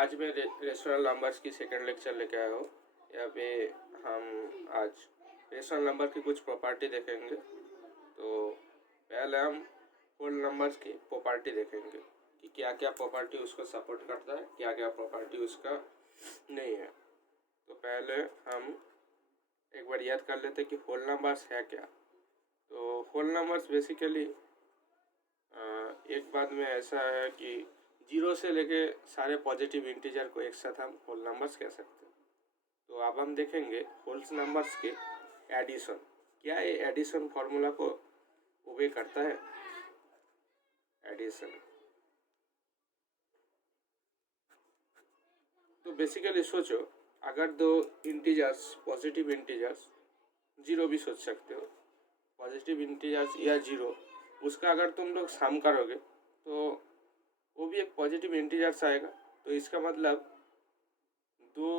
आज मैं rational numbers की सेकंड लेक्चर लेके आया हूँ। यहाँ पे हम आज रेशनल नंबर की कुछ प्रॉपर्टी देखेंगे। तो पहले हम होल नंबर्स की प्रॉपर्टी देखेंगे कि क्या क्या प्रॉपर्टी उसको सपोर्ट करता है, क्या क्या प्रॉपर्टी उसका नहीं है। तो पहले हम एक बार याद कर लेते कि होल नंबर्स है क्या। तो होल नंबर्स बेसिकली एक बात में ऐसा है कि जीरो से लेके सारे पॉजिटिव इंटीजर को एक साथ हम होल नंबर्स कह सकते हैं। तो अब हम देखेंगे होल नंबर्स के एडिशन। क्या ये एडिशन फॉर्मूला को ओबे करता है? एडिशन तो बेसिकली सोचो, अगर दो इंटीजर्स पॉजिटिव इंटीजर्स, जीरो भी सोच सकते हो, पॉजिटिव इंटीजर्स या जीरो, उसका अगर तुम लोग सम करोगे तो वो भी एक पॉजिटिव इंटीजर्स आएगा। तो इसका मतलब दो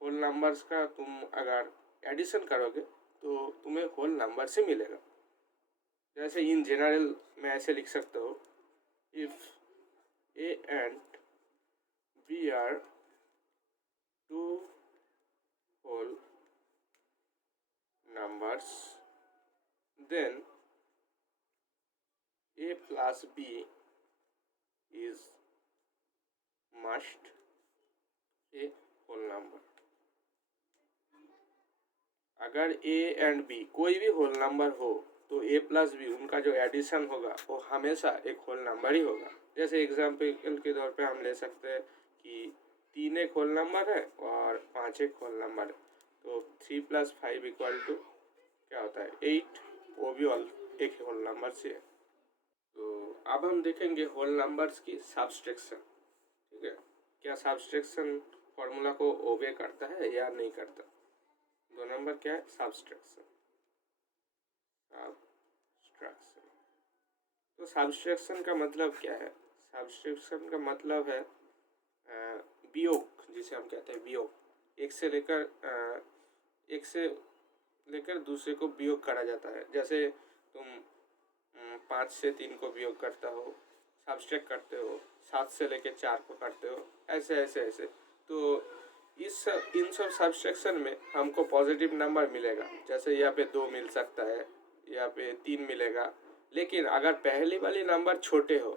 होल नंबर्स का तुम अगर एडिशन करोगे तो तुम्हें होल नंबर से मिलेगा। जैसे इन जनरल मैं ऐसे लिख सकता हूँ, if A and B are two whole numbers then A plus B is must A whole number. अगर ए एंड बी कोई भी होल नंबर हो तो ए प्लस बी उनका जो एडिशन होगा वो हमेशा एक होल नंबर ही होगा। जैसे एग्जाम्पल के तौर पे हम ले सकते हैं कि 3 एक होल नंबर है और 5 एक होल नंबर है। तो 3 + 5 = क्या होता है? 8। वो भी एक होल नंबर से है। तो अब हम देखेंगे होल नंबर्स की सब्सट्रैक्शन। ठीक है, क्या सब्सट्रैक्शन फॉर्मूला को ओबे करता है या नहीं करता? 2 नंबर क्या है? सब्सट्रैक्शन। तो सब्सट्रैक्शन का मतलब क्या है? सब्सट्रैक्शन का मतलब है वियोग, जिसे हम कहते हैं वियोग। एक से लेकर दूसरे को वियोग करा जाता है। जैसे तुम 5 से 3 को वियोग करता हो, सब्सट्रैक्ट करते हो, 7 से लेकर 4 को करते हो, ऐसे ऐसे ऐसे। तो इन सब सब्सट्रैक्शन में हमको पॉजिटिव नंबर मिलेगा। जैसे यहाँ पे 2 मिल सकता है, यहाँ पे 3 मिलेगा। लेकिन अगर पहली वाली नंबर छोटे हो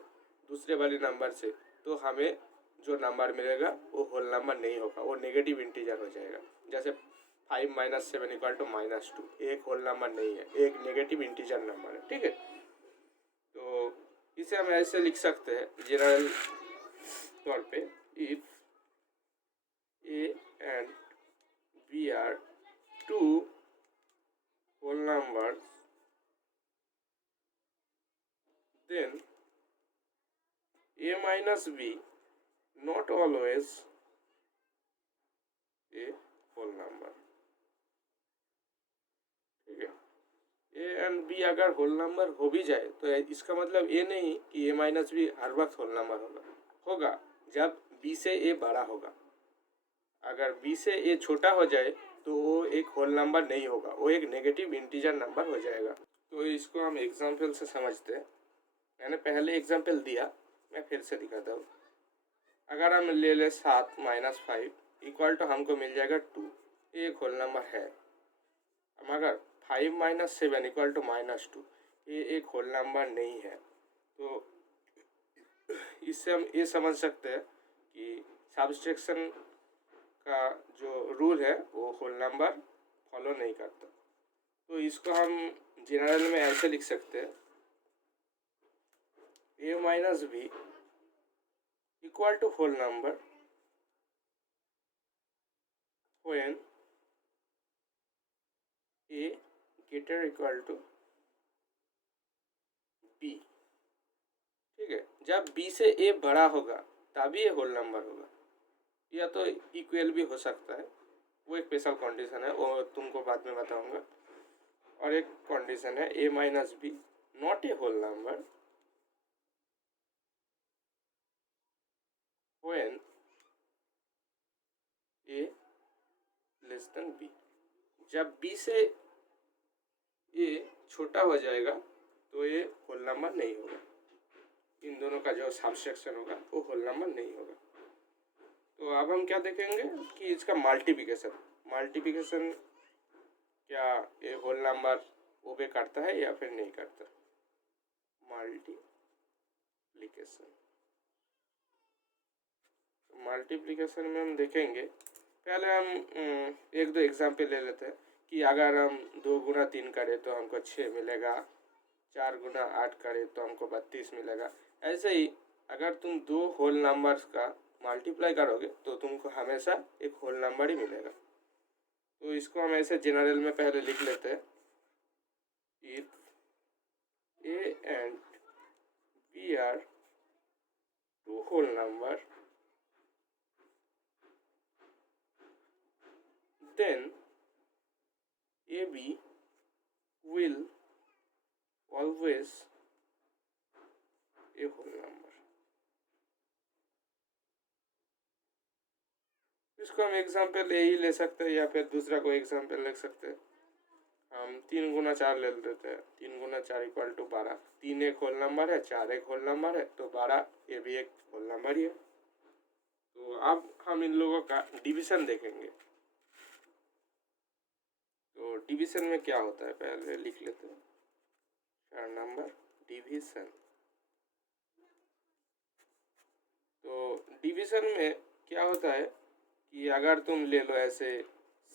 दूसरे वाली नंबर से तो हमें जो नंबर मिलेगा वो होल नंबर नहीं होगा, वो नेगेटिव इंटीजर हो जाएगा। जैसे 5 - 7 = -2, एक होल नंबर नहीं है, एक नेगेटिव इंटीजर नंबर है। ठीक है, तो इसे हम ऐसे लिख सकते हैं जनरल तौर पे, if A and B are two whole numbers then a minus b not always a whole number। ठीक है, ए एंड बी अगर होल नंबर हो भी जाए तो इसका मतलब ये नहीं कि a माइनस बी हर वक्त होल नंबर होगा जब b से a बड़ा होगा। अगर b से a छोटा हो जाए तो वो एक होल नंबर नहीं होगा, वो एक नेगेटिव इंटीजर नंबर हो जाएगा। तो इसको हम एग्जाम्पल से समझते हैं। मैंने पहले एग्जाम्पल दिया, मैं फिर से दिखाता हूँ। अगर हम ले ले 7 - 5 = हमको मिल जाएगा 2, एक होल नंबर है। मगर 5 - 7 = -2, ये एक होल नंबर नहीं है। तो इससे हम ये समझ सकते हैं कि सब्सट्रैक्शन का जो रूल है वो होल नंबर फॉलो नहीं करता। तो इसको हम जनरल में ऐसे लिख सकते हैं, a minus b equal to whole number when a greater equal to b। ठीक है, जब b से a बड़ा होगा तभी ये होल नंबर होगा। या तो इक्वल भी हो सकता है, वो एक स्पेशल कंडीशन है, वो तुमको बाद में बताऊंगा। और एक कंडीशन है a minus b not A whole number when a less than b। जब b से a छोटा हो जाएगा तो ये होल नंबर नहीं होगा। इन दोनों का जो सब्सट्रैक्शन होगा वो होल नंबर नहीं होगा। तो अब हम क्या देखेंगे कि इसका मल्टीप्लिकेशन क्या ये होल नंबर ओबे करता है या फिर नहीं करता। मल्टीप्लिकेशन में हम देखेंगे, पहले हम एक दो एग्जाम्पल ले लेते हैं कि अगर हम 2 गुना 3 करें तो हमको 6 मिलेगा, 4 गुना 8 करें तो हमको 32 मिलेगा। ऐसे ही अगर तुम 2 होल नंबर्स का मल्टीप्लाई करोगे तो तुमको हमेशा एक होल नंबर ही मिलेगा। तो इसको हम ऐसे जनरल में पहले लिख लेते हैं, if A and B are 2 whole number then AB will always a whole number। इसको हम एग्जाम्पल यही ले सकते हैं या फिर दूसरा कोई एग्जाम्पल ले सकते हैं। हम 3 गुना 4 ले लेते हैं, 3 गुना 4 इक्वल टू 12। 3 एक होल नंबर है, 4 एक होल नंबर है, तो 12 ये भी एक होल नंबर ही है। तो अब हम इन लोगों का डिवीजन देखेंगे। तो डिवीजन में क्या होता है पहले लिख लेते हैं, 4 नंबर डिवीजन। तो डिवीजन में क्या होता है कि अगर तुम ले लो ऐसे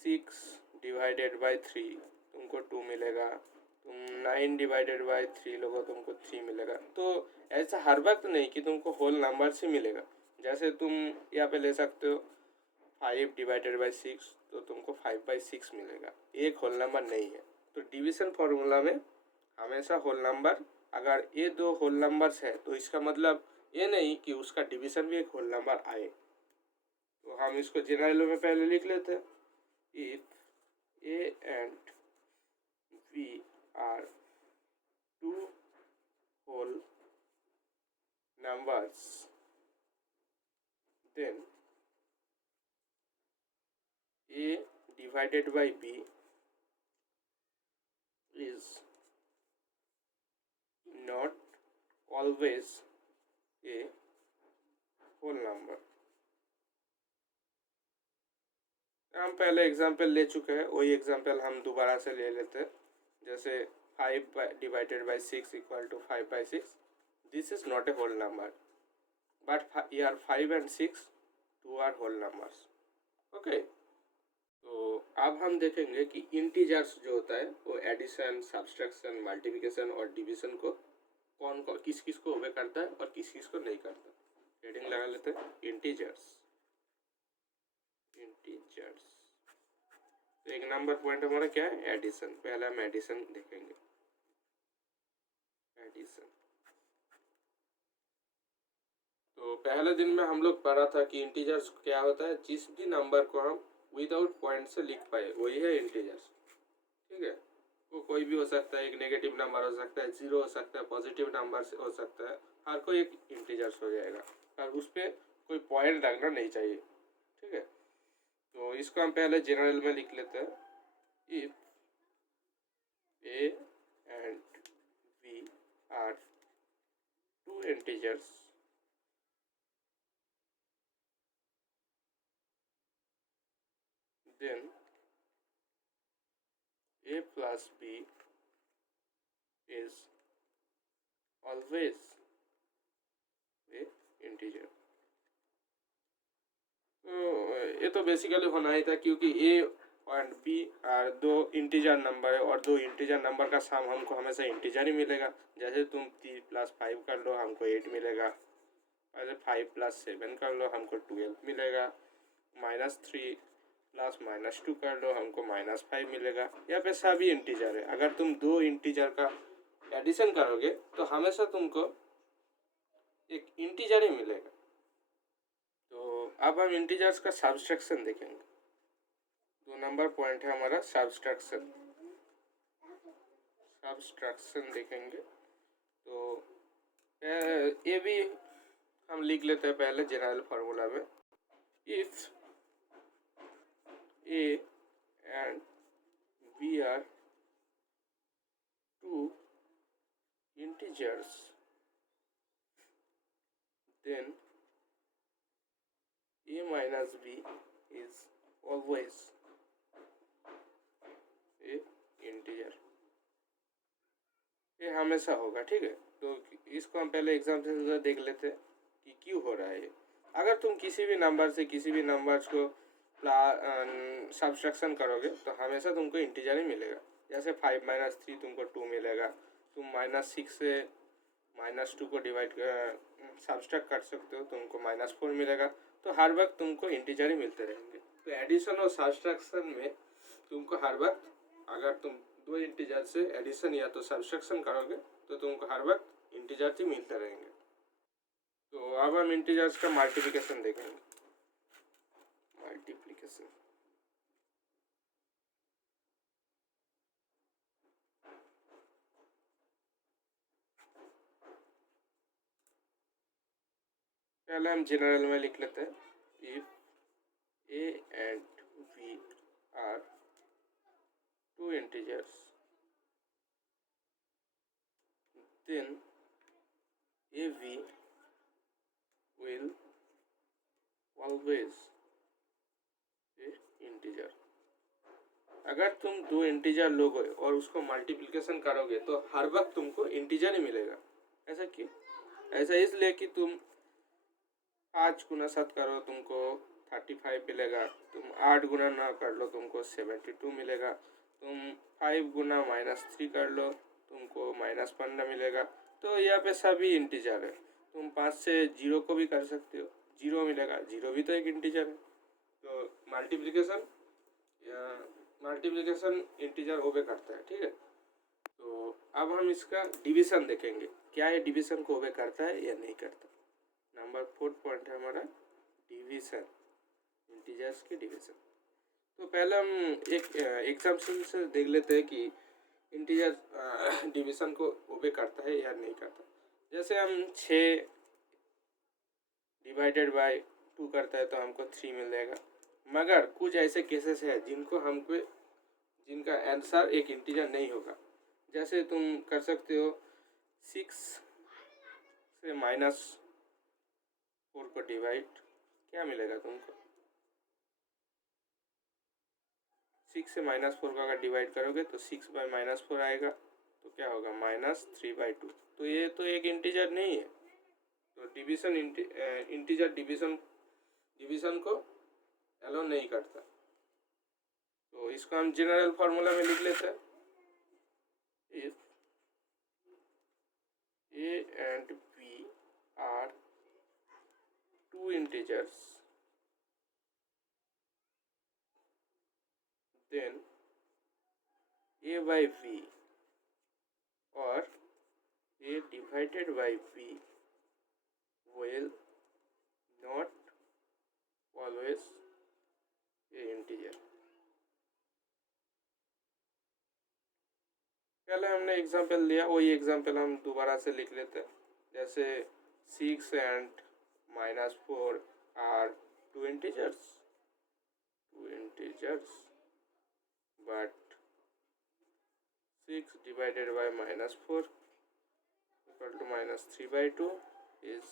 6 डिवाइडेड बाई 3 तुमको 2 मिलेगा, तुम 9 डिवाइडेड बाई 3 लोगो तुमको 3 मिलेगा। तो ऐसा हर वक्त नहीं कि तुमको होल नंबर से मिलेगा। जैसे तुम यहाँ पे ले सकते हो 5 डिवाइडेड बाई 6 तो तुमको 5/6 मिलेगा, एक होल नंबर नहीं है। तो डिवीजन फॉर्मूला में हमेशा होल नंबर, अगर ये 2 होल नंबर्स है तो इसका मतलब ये नहीं कि उसका डिवीजन भी एक होल नंबर आए। तो हम इसको जनरल में पहले लिख लेते हैं, if A and B are 2 whole numbers then A divided by B is not always a whole number। हम पहले एग्जाम्पल ले चुके हैं, वही एग्जाम्पल हम दोबारा से ले लेते हैं। जैसे 5 divided by 6 equal to 5/6, this is not A whole number but here 5 and 6 2 are whole numbers. Okay, तो अब हम देखेंगे कि इंटीजर्स जो होता है वो एडिशन, सब्सट्रैक्शन, मल्टीप्लिकेशन और डिवीजन को कौन कौन किस किस को ओबे करता है और किस किस को नहीं करता। हेडिंग लगा लेते हैं, इंटीजर्स। तो एक नंबर पॉइंट हमारा क्या है, एडिशन। पहले हम एडिशन देखेंगे, एडिशन। तो पहले दिन में हम लोग पढ़ा था कि इंटीजर्स क्या होता है, जिस भी नंबर को हम विदाउट पॉइंट से लिख पाए वही है इंटीजर्स। ठीक है, वो कोई भी हो सकता है, एक नेगेटिव नंबर हो सकता है, 0 हो सकता है, पॉजिटिव नंबर हो सकता है, हर कोई एक इंटीजर्स हो जाएगा और उस पर कोई पॉइंट लगना नहीं चाहिए। ठीक है, तो इसको हम पहले जनरल में लिख लेते हैं, if A and B are 2 integers then a plus b is always a integer। तो ये तो बेसिकली होना ही था क्योंकि ए एंड बी दो इंटीजर नंबर है और 2 इंटीजर नंबर का सम हमको हमेशा इंटीजर ही मिलेगा। जैसे तुम 3 + 5 कर लो हमको 8 मिलेगा, ऐसे 5 + 7 कर लो हमको 12 मिलेगा, -3 + -2 कर लो हमको -5 मिलेगा। यहाँ पे सभी इंटीजर है। अगर तुम 2 इंटीजर का एडिशन करोगे तो हमेशा तुमको एक इंटीजर ही मिलेगा। तो अब हम इंटीजर्स का सब्सट्रैक्शन देखेंगे। 2 नंबर पॉइंट है हमारा सब्सट्रैक्शन देखेंगे। तो ये भी हम लिख लेते हैं पहले जनरल फार्मूला में, if A and B are 2 integers then a minus b is always a integer, ये हमेशा होगा। ठीक है, तो इसको हम पहले एग्जाम्पल से देख लेते हैं कि क्यों हो रहा है ये। अगर तुम किसी भी नंबर से किसी भी नंबर्स को सब्सट्रैक्शन करोगे तो हमेशा तुमको इंटीजर ही मिलेगा। जैसे 5 - 3 तुमको 2 मिलेगा, तुम -6 से -2 को डिवाइड सब्सट्रैक्ट कर सकते हो, तुमको -4 मिलेगा। तो हर वक्त तुमको इंटीजर ही मिलते रहेंगे। तो एडिशन और सब्सट्रैक्शन में तुमको हर वक्त, अगर तुम दो इंटीजर से एडिशन या तो सब्सट्रैक्शन करोगे तो तुमको हर वक्त इंटीजर ही मिलते रहेंगे। तो अब हम इंटीजर्स का मल्टीप्लिकेशन देखेंगे। मल्टीप्लिकेशन पहले हम जनरल में लिख लेते हैं। If a and v are two integers, then av will always a integer। अगर तुम दो इंटीजर लोगे और उसको मल्टीप्लिकेशन करोगे तो हर वक्त तुमको इंटीजर ही मिलेगा। ऐसा क्यों? ऐसा इसलिए कि तुम 5 × 7 करो तुमको 35 मिलेगा, तुम 8 × 9 कर लो तुमको 72 मिलेगा, तुम 5 × -3 कर लो तुमको -15 मिलेगा। तो यहाँ पे सभी इंटीजर है। तुम 5 से 0 को भी कर सकते हो, 0 मिलेगा, 0 भी तो एक इंटीजर है। तो मल्टीप्लिकेशन इंटीजर ओबे करता है। ठीक है, तो अब हम इसका डिवीजन देखेंगे, क्या ये डिवीजन को ओबे करता है या नहीं करता। नंबर 4 पॉइंट है हमारा डिवीजन, इंटीजर्स के डिवीजन। तो पहले हम एक एग्जाम्पल से देख लेते हैं कि इंटीजर डिवीजन को ओबे करता है या नहीं करता। जैसे हम 6 डिवाइडेड बाय 2 करता है तो हमको 3 मिल जाएगा। मगर कुछ ऐसे केसेस है जिनका आंसर एक इंटीजर नहीं होगा। जैसे तुम कर सकते हो 6 से -4 को डिवाइड, क्या मिलेगा तुमको? 6 से -4 को अगर डिवाइड करोगे तो 6/-4 आएगा, तो क्या होगा? -3/2। तो ये तो एक इंटीजर नहीं है। तो डिवीजन इंटीजर डिवीजन को अलाउ नहीं करता। तो इसको हम जनरल फार्मूला में लिख लेते हैं। If a and b are two integers, then a by b or a divided by b will not always a integer। पहले हमने एग्जाम्पल लिया, वही एग्जाम्पल हम दोबारा से लिख लेते हैं। जैसे 6 and -4 are two integers, but 6 divided by -4 equal to -3/2 is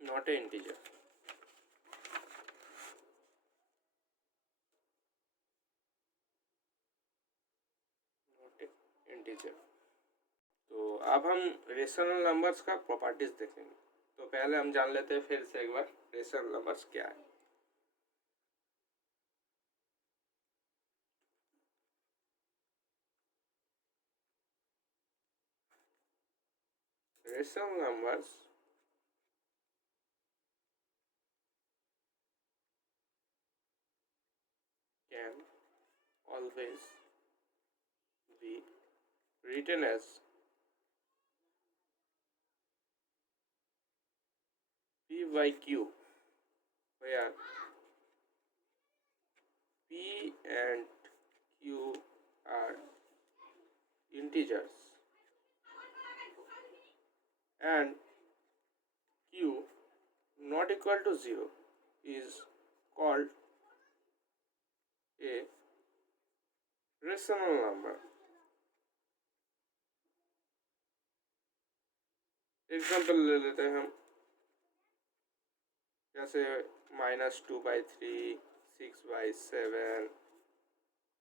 not an integer। तो अब हम रेशनल नंबर्स का प्रॉपर्टीज देखेंगे। तो पहले हम जान लेते हैं फिर से एक बार रेशनल नंबर्स क्या है। Rational numbers can always be written as p by q, where p and q are integers and q not equal to 0 is called a rational number। Example ले लेते हैं हम, जैसे -2/3, 6/7,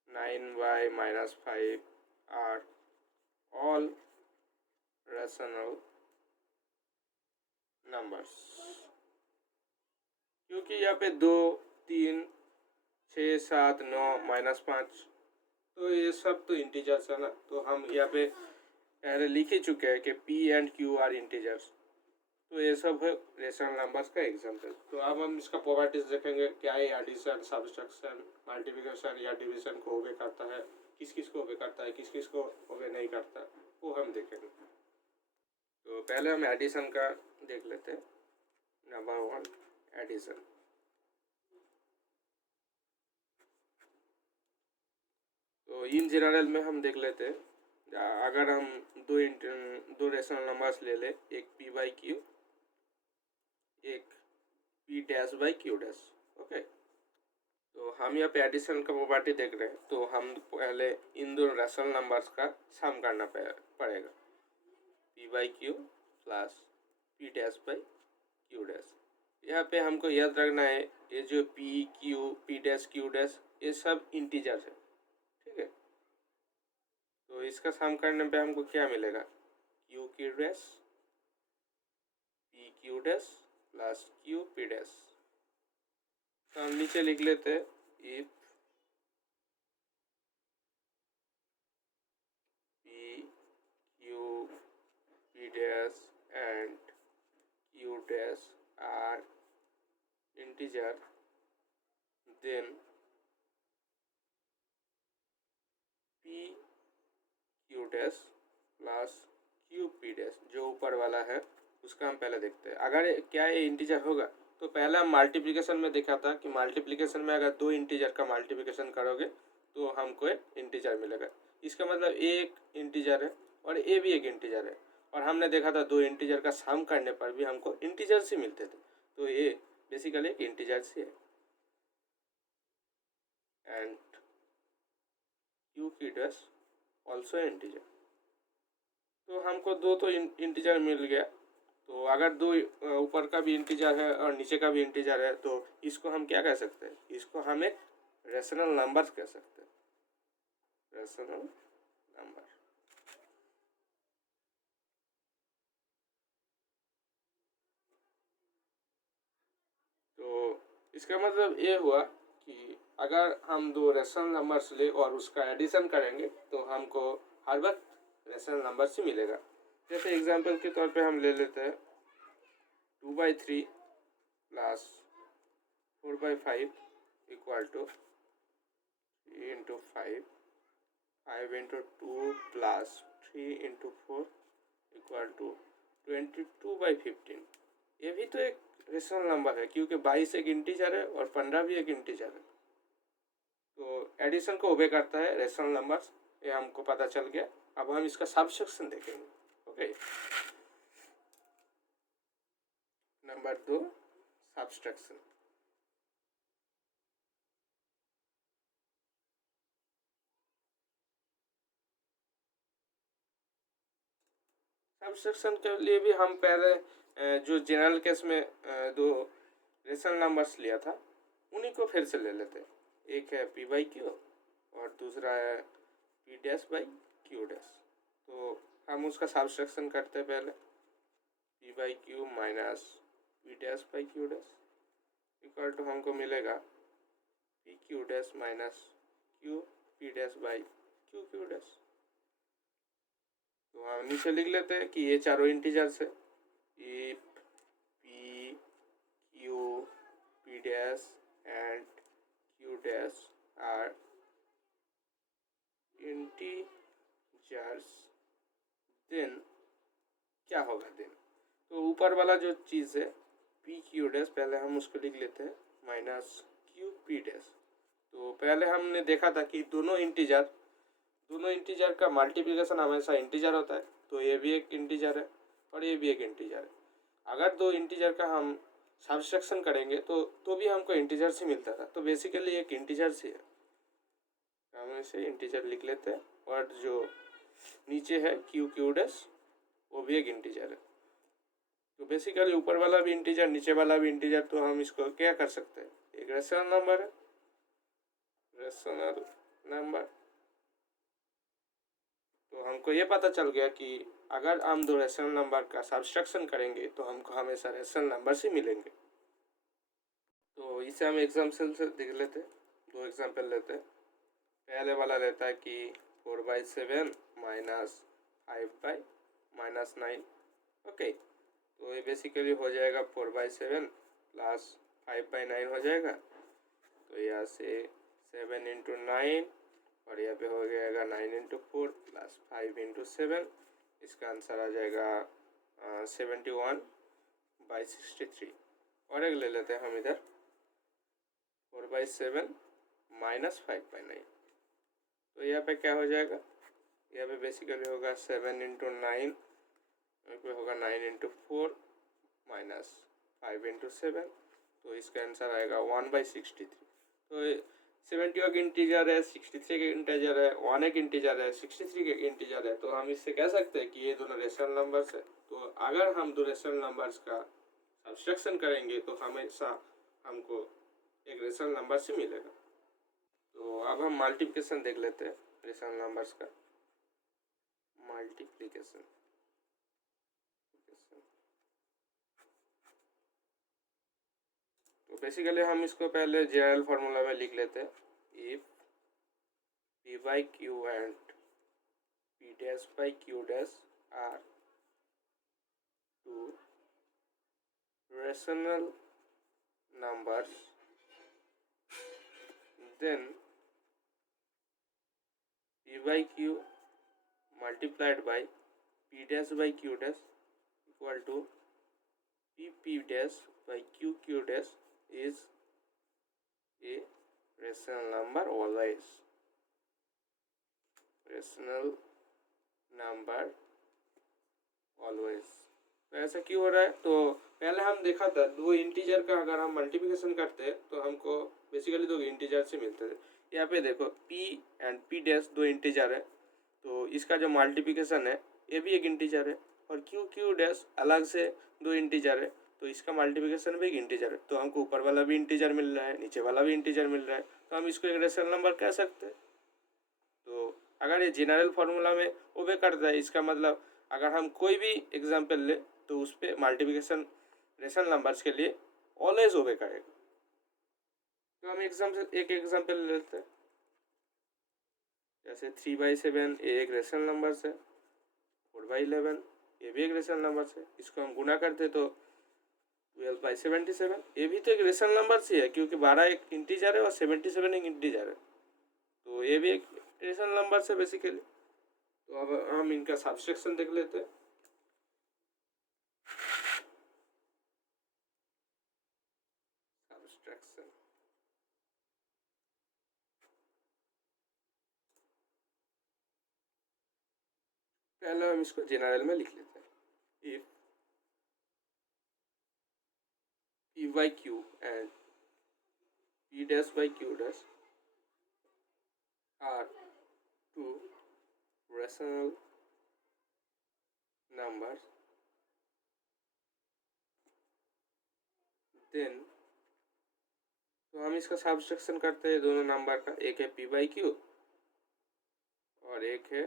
9y-5 are all rational numbers। क्योंकि यहाँ पे 2, 3, 6, 7, 9, -5, तो ये सब तो इंटीजर्स है ना। तो हम यहाँ पे पहले लिख ही चुके हैं कि P and Q are integers, तो ये सब है रेशनल नंबर्स का एग्जाम्पल। तो अब हम इसका प्रॉपर्टीज देखेंगे, क्या ये एडिशन, सब्सट्रैक्शन, मल्टीप्लिकेशन या डिवीजन को ओबे करता है, किस किस को ओबे करता है, किस किस को ओबे नहीं करता, वो हम देखेंगे। तो पहले हम एडिशन का देख लेते हैं। Number 1, addition. तो इन जनरल में हम देख लेते हैं, अगर हम दो रेशनल नंबर्स ले ले, एक P/Q, एक P'/Q'। ओके, तो हम यहाँ पे एडिशन का प्रॉपर्टी देख रहे हैं, तो हम पहले इन दो रेशनल नंबर्स का सम करना पड़ेगा, P/Q प्लस P'/Q'। यहाँ पे हमको याद रखना है, ये जो P, Q, P'/Q' ये सब इंटीजर्स है, ठीक है। तो इसका सम करने पे हमको क्या मिलेगा, Q', P', प्लस Q'। तो हम नीचे लिख लेते हैं, if P, Q, P' and Q' are integer, then P, Q' plus Q', जो ऊपर वाला है उसका हम पहले देखते हैं। अगर क्या ये इंटीजर होगा, तो पहले हम मल्टीप्लिकेशन में देखा था कि मल्टीप्लिकेशन में अगर दो इंटीजर का मल्टीप्लिकेशन करोगे तो हमको एक इंटीजर मिलेगा। इसका मतलब ए एक इंटीजर है और ए भी एक इंटीजर है, और हमने देखा था दो इंटीजर का सम करने पर भी हमको इंटीजर्स ही मिलते थे। तो ये बेसिकली एक इंटीजर्स ही है। And Q' also integer. तो हमको दो तो इंटीजर मिल गया। तो अगर दो ऊपर का भी इंटीजर है और नीचे का भी इंटीजर है, तो इसको हम क्या कह सकते हैं, इसको हम एक रेशनल नंबर्स कह सकते हैं, रेशनल नंबर। तो इसका मतलब ये हुआ कि अगर हम दो रेशनल नंबर्स ले और उसका एडिशन करेंगे तो हमको हर वक्त रेशनल नंबर्स ही मिलेगा। जैसे एग्जांपल के तौर पे हम ले लेते हैं 2/3 plus 4/5 equal to 3 × 5, 5 × 2 plus 3 × 4 equal to 22/15। ये भी तो एक रेशनल नंबर है, क्योंकि 22 एक इंटीजर है और 15 भी एक इंटीजर है। तो एडिशन को ओबे करता है रेशनल नंबर्स, ये हमको पता चल गया। अब हम इसका सब्सट्रैक्शन देखेंगे। Okay, number 2, subtraction. सब्सट्रैक्शन के लिए भी हम पहले जो जनरल केस में दो रेशनल नंबर्स लिया था उन्हीं को फिर से ले लेते हैं। एक है P/Q और दूसरा है P'/Q'। तो हम उसका सब्सट्रैक्शन करते हैं पहले, P/Q minus P'/Q' equal to हमको मिलेगा P'/Q' माइनस P'/Q'। तो हम नीचे लिख लेते हैं कि ये चारों इंटीजर्स है, if P, Q, P' and Q' are integers, then क्या होगा देन। तो ऊपर वाला जो चीज़ है P'/Q' पहले हम उसको लिख लेते हैं माइनस Q'। तो पहले हमने देखा था कि दोनों इंटीजर का मल्टीप्लिकेशन हमेशा इंटीजर होता है, तो ये भी एक इंटीजर है और ये भी एक इंटीजर है। अगर दो इंटीजर का हम सब्सट्रैक्शन करेंगे तो भी हमको इंटीजर से मिलता था, तो बेसिकली एक इंटीजर से है, हम इसे इंटीजर लिख लेते हैं। और जो नीचे है Q', वो भी एक इंटीजर है। तो बेसिकली ऊपर वाला भी इंटीजर नीचे वाला भी इंटीजर, तो हम इसको क्या कर सकते हैं, एक रेशनल नंबर है, रेशनल नंबर। तो हमको ये पता चल गया कि अगर हम दो रेशनल नंबर का सब्सट्रैक्शन करेंगे तो हमको हमेशा रेशनल नंबर से मिलेंगे। तो इसे हम एग्जाम्पल से देख लेते हैं, दो एग्जाम्पल लेते हैं। पहले वाला रहता है कि 4/7 माइनस 5/-9। ओके, तो ये बेसिकली हो जाएगा 4/7 प्लस 5/9 हो जाएगा। तो यहाँ से 7 × 9 और यहाँ पे हो जाएगा 9 × 4 प्लस 5 × 7। इसका आंसर आ जाएगा 71/63। और एक ले लेते हैं हम इधर 4/7 माइनस 5/9। तो यहाँ पे क्या हो जाएगा, यहाँ पे बेसिकली होगा 7 × 9, यहाँ पे होगा 9 × 4 माइनस 5 × 7। तो इसका आंसर आएगा 1/63। तो 70 एक इंटीजर है, 63 एक इंटीजर है, 1 एक इंटीजर है, 63 एक इंटीजर है। तो हम इससे कह सकते हैं कि ये दोनों रेशनल नंबर्स है। तो अगर हम दो रेशनल नंबर्स का सब्सट्रैक्शन करेंगे तो हमेशा हमको एक रेशनल नंबर से मिलेगा। तो अब हम मल्टीप्लिकेशन देख लेते हैं रेशनल नंबर्स का। मल्टीप्लिकेशन, तो बेसिकली हम इसको पहले जनरल फार्मूला में लिख लेते हैं। If p/q and p'/q' are two rational numbers, then p/q multiplied by p'/q' equal to p'/q' is a rational number always. Rational number always। तो ऐसा क्यों हो रहा है, तो पहले हम देखा था दो इंटीजर का अगर हम मल्टीप्लिकेशन करते हैं तो हमको बेसिकली दो इंटीजर से मिलते थे। यहाँ पे देखो p एंड p' दो इंटीजर है, तो इसका जो मल्टीप्लिकेशन है ये भी एक इंटीजर है, और q' अलग से दो इंटीजर है, तो इसका मल्टीप्लिकेशन भी एक इंटीजर है। तो हमको ऊपर वाला भी इंटीजर मिल रहा है, नीचे वाला भी इंटीजर मिल रहा है, तो हम इसको एक रेशनल नंबर कह सकते हैं। तो अगर ये जनरल फार्मूला में ओबे करता है, इसका मतलब अगर हम कोई भी एग्जाम्पल ले तो उस पर मल्टीप्लिकेशन रेशनल नंबर्स के लिए ऑलवेज ओबे करेगा। तो हम एक एग्जाम्पल लेते हैं, जैसे 3/7 ये एक रेशनल नंबर है, 4/11 ये भी एक रेशनल नंबर है। इसको हम गुना करते तो 12/77 ये भी तो एक रेशनल नंबर से है, क्योंकि 12 एक इंटीजर है और 77 एक इंटीजर है, तो ये भी एक रेशनल नंबर से बेसिकली। तो अब हम इनका सब्सट्रैक्शन देख लेते हैं। सब्सट्रैक्शन, पहले हम इसको जनरल में लिख लेते हैं। If p/q and p'/q' are two rational numbers, then तो हम इसका सब्सट्रैक्शन करते हैं दोनों नंबर का। एक है p/q और एक है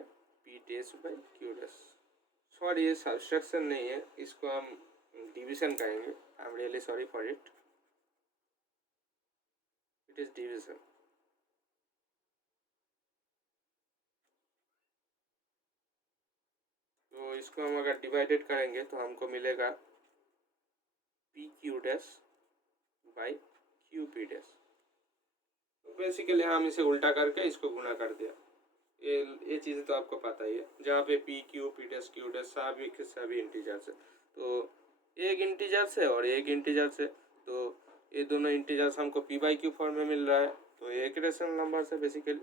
p'/q'। सॉरी, ये सब्सट्रैक्शन नहीं है, इसको हम डिवीजन कहेंगे। I am really sorry for it, it is division. तो इसको हम अगर डिवाइडेड करेंगे तो हमको मिलेगा p'/q'। तो बेसिकली हम इसे उल्टा करके इसको गुना कर दिया। ये चीज़ें तो आपको पता ही है, जहाँ पे p, q, p'/q' सभी के सभी इंटीजर्स है। तो एक इंटीजर से और एक इंटीजर से, तो ये दोनों इंटीजर्स हमको p/q फॉर्म में मिल रहा है, तो एक रेशनल नंबर से बेसिकली।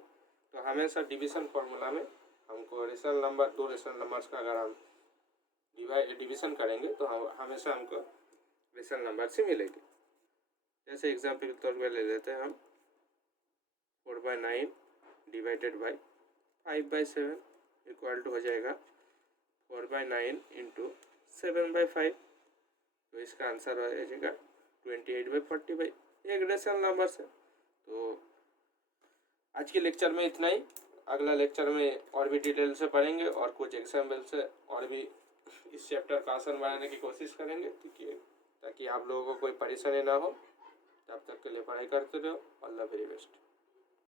तो हमेशा डिवीजन फार्मूला में हमको रेशनल नंबर, दो रेशनल नंबर्स का अगर हम डिवीजन करेंगे तो हमेशा हमको रेशनल नंबर से मिलेगी। जैसे एग्जाम्पल के तौर पर ले लेते हैं हम 4/9 डिवाइडेड बाई 5/7 इक्वल टू हो जाएगा 4/9 × 7/5। तो इसका आंसर हो जाएगा 28/40 एक रेशनल नंबर से। तो आज के लेक्चर में इतना ही। अगला लेक्चर में और भी डिटेल से पढ़ेंगे और कुछ एग्जाम्पल से और भी इस चैप्टर का आसान बनाने की कोशिश करेंगे, ठीक है, ताकि आप लोगों को कोई परेशानी ना हो। तब तक के लिए पढ़ाई करते रहो। All the very best.